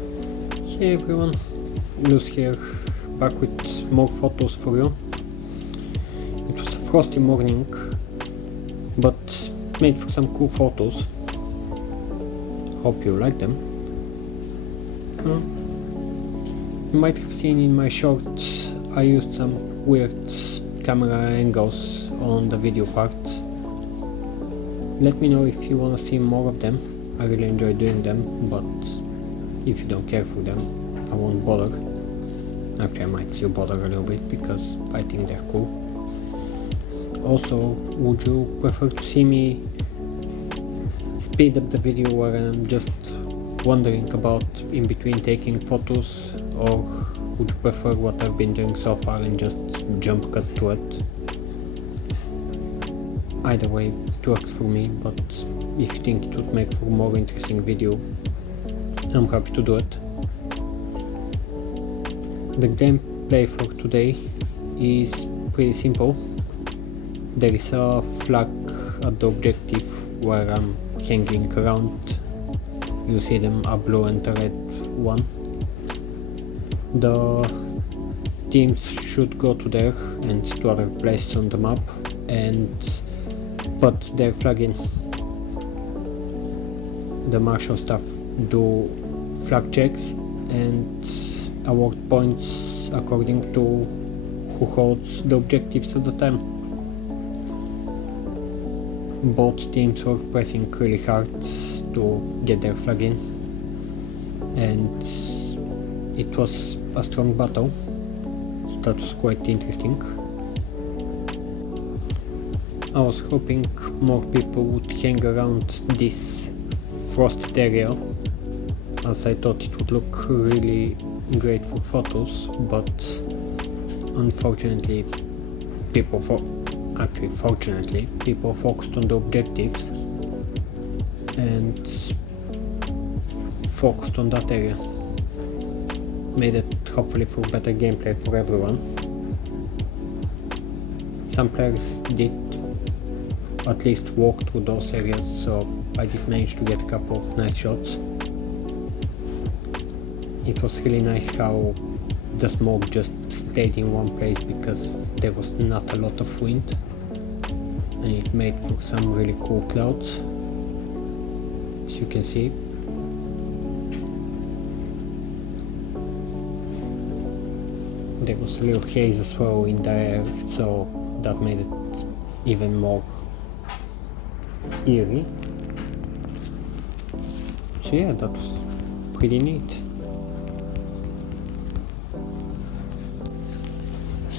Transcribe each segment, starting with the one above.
Hey everyone, Luz here, back with more photos for you. It was a frosty morning, but made for some cool photos. Hope you like them. You might have seen in my short I used some weird camera angles on the video part. Let me know if you wanna see more of them. I really enjoy doing them, but if you don't care for them, I won't bother. Actually, I might still bother a little bit because I think they're cool. Also, would you prefer to see me speed up the video where I'm just wondering about in between taking photos, or would you prefer what I've been doing so far and just jump cut to it? Either way, it works for me, but if you think it would make for a more interesting video, I'm happy to do it. The gameplay for today is pretty simple. There is a flag at the objective where I'm hanging around. You see them, a blue and a red one. The teams should go to there and to other places on the map and put their flag in. The marshal staff do flag checks and award points according to who holds the objectives at the time. Both teams were pressing really hard to get their flag in, and it was a strong battle, so that was quite interesting. I was hoping more people would hang around this frosted area, as I thought it would look really great for photos, but unfortunately fortunately people focused on the objectives and focused on that area. Made it hopefully for better gameplay for everyone. Some players did at least walk through those areas, so I did manage to get a couple of nice shots. It was really nice how the smoke just stayed in one place because there was not a lot of wind, and it made for some really cool clouds, as you can see. There was a little haze as well in the air, so that made it even more eerie. So yeah, that was pretty neat.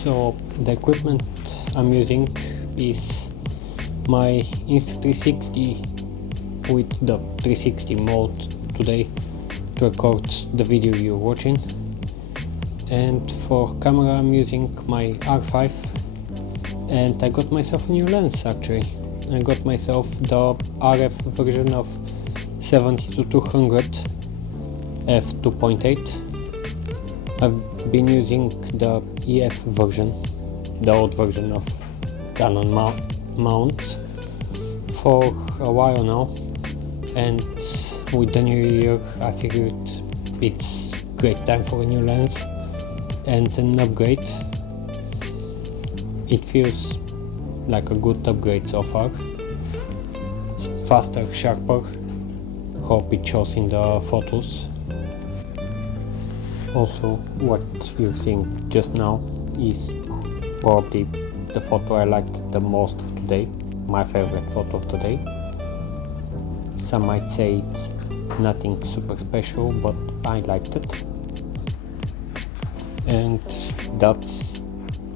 So the equipment I'm using is my Insta360 with the 360 mode today to record the video you're watching, and for camera I'm using my R5, and I got myself a new lens actually. I got myself the RF version of 70-200 f2.8. I've been using the EF version, the old version of Canon mount, for a while now, and with the new year I figured it's great time for a new lens and an upgrade. It feels like a good upgrade so far. It's faster, sharper. Hope it shows in the photos. Also, what you're seeing just now is probably the photo I liked the most of today, my favorite photo of today. Some might say it's nothing super special, but I liked it, and that's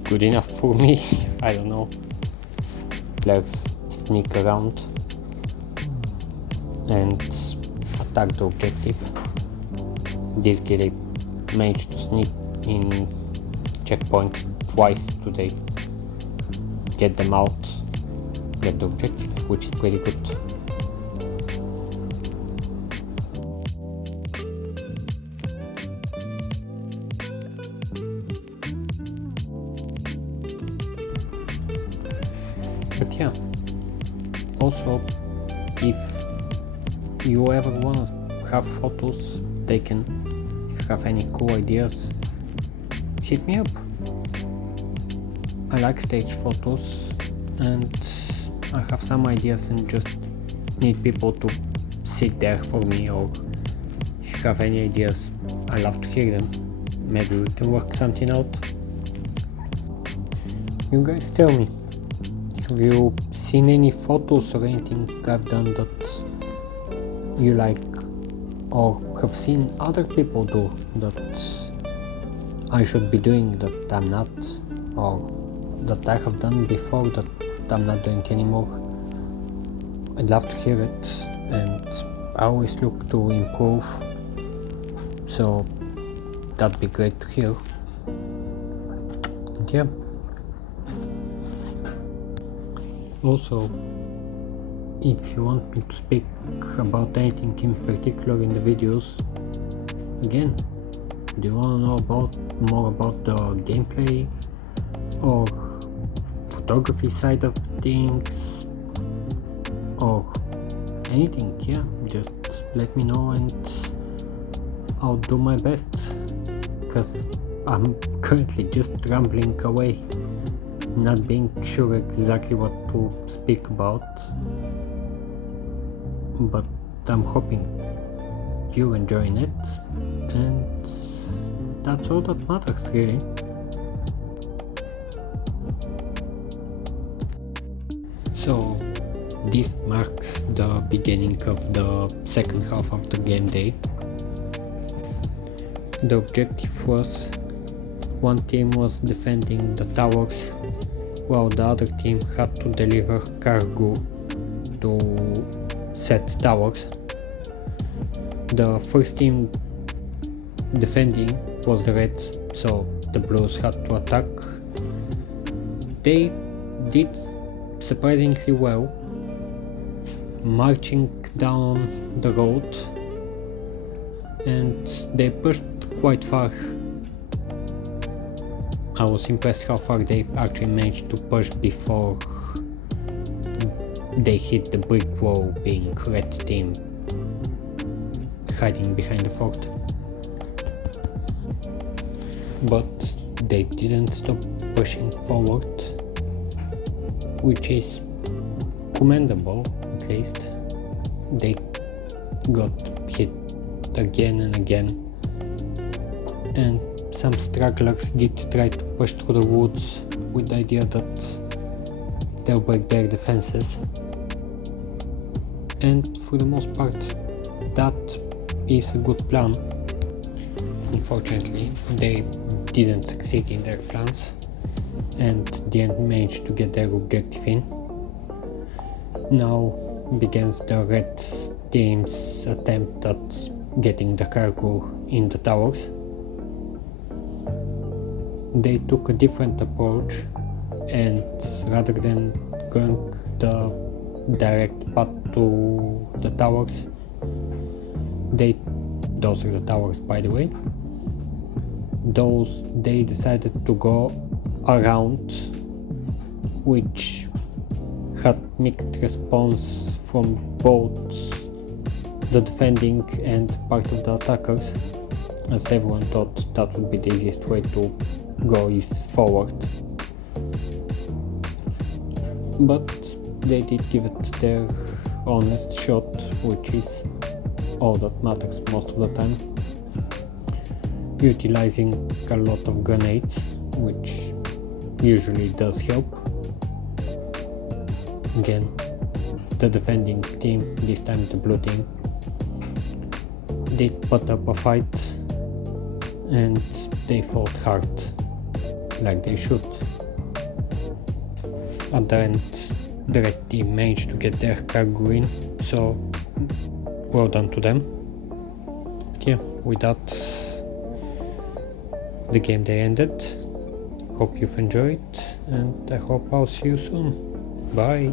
good enough for me. I don't know, players sneak around and attack the objective. This guy managed to sneak in checkpoint twice today, get them out, get the objective, which is pretty good. But yeah, also if you ever wanna have photos taken If you have any cool ideas, hit me up. I like stage photos and I have some ideas and just need people to sit there for me, or if you have any ideas, I love to hear them. Maybe we can work something out. You guys tell me, have you seen any photos or anything I've done that you like, or have seen other people do that I should be doing that I'm not, or that I have done before that I'm not doing anymore? I'd love to hear it, and I always look to improve, so that'd be great to hear. And yeah. Also, if you want me to speak about anything in particular in the videos, again, do you want to know more about the gameplay or photography side of things or anything? Yeah, just let me know and I'll do my best, because I'm currently just rambling away, not being sure exactly what to speak about, but I'm hoping you're enjoying it, and that's all that matters really. So this marks the beginning of the second half of the game day. The objective was, one team was defending the towers while the other team had to deliver cargo to said towers. The first team defending was the Reds, so the Blues had to attack. They did surprisingly well, marching down the road, and they pushed quite far. I was impressed how far they actually managed to push before they hit the brick wall, being Red team hiding behind the fort. But they didn't stop pushing forward, which is commendable. At least they got hit again and again, and some stragglers did try to push through the woods with the idea that they'll break their defenses, and for the most part that is a good plan. Unfortunately, they didn't succeed in their plans and didn't manage to get their objective in. Now begins the Red team's attempt at getting the cargo in the towers. They took a different approach, and rather than going the direct path to the towers, those are the towers by the way, they decided to go around, which had mixed response from both the defending and part of the attackers, as everyone thought that would be the easiest way to go is forward. But they did give it their honest shot, which is all that matters most of the time, utilizing a lot of grenades, which usually does help. Again, the defending team, this time the blue team, did put up a fight and they fought hard, like they should. At the end, the red team managed to get their cargo in, so well done to them. But yeah, with that, the game day ended. Hope you've enjoyed, and I hope I'll see you soon. Bye!